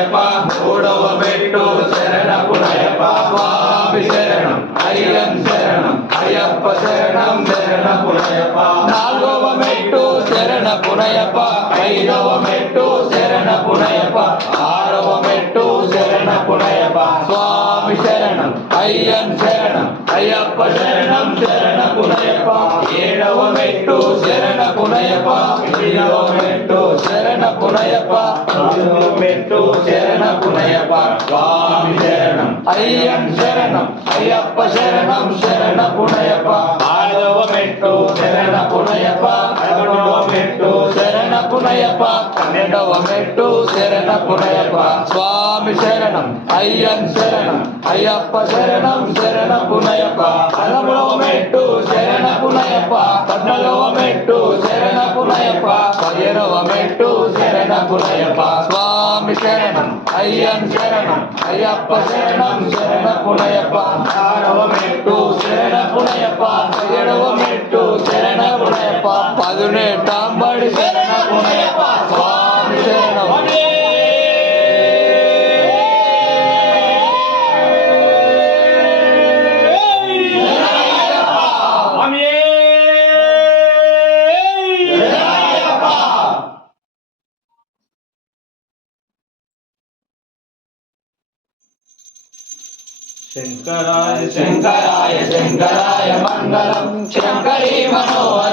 పునయప మూడవ మెట్టు శరణపునయప స్వామి శరణం అయ్యం శరణం అయ్యప్ప శరణం శరణపునయప నాలుగవ మెట్టు శరణపునయప ఐదవ మెట్టు శరణపునయప ఆరవ మెట్టు శరణపునయప స్వామి శరణం అయ్యం శరణం అయ్యప్ప శరణం శరణపునయప ఏడవ మెట్టు శరణపునయప ఎనిమిదవ మెట్టు శరణపునయప తొమ్మిదవ మెట్టు శరణపునయప స్వామి శరణం అయ్యం శరణం అయ్యప్ప శరణం శరణపునయప ఆరవ మెట్టు శరణపునయప పదకొండవ మెట్టు శరణపునయప పన్నెండవ మెట్టు శరణపునయప స్వామి శరణం అయ్యం శరణం అయ్యప్ప శరణం శరణపునయప పదమూడవ మెట్టు శరణపునయప పద్నాలుగవ మెట్టు శరణపునయప పదిహేనవ మెట్టు శరణపునయప స్వామి శరణం అయ్యం శరణం అయ్యప్ప శరణం శరణపునయప ఆరవ మెట్టు శరణపునయప ఏడవ మెట్టు శరణపునయప పదునెట్టాంబడి శరణపునయప స్వామి శరణం శంకరాయ శంకరాయ శంకరాయ మంగళం శంకరీ మనోహర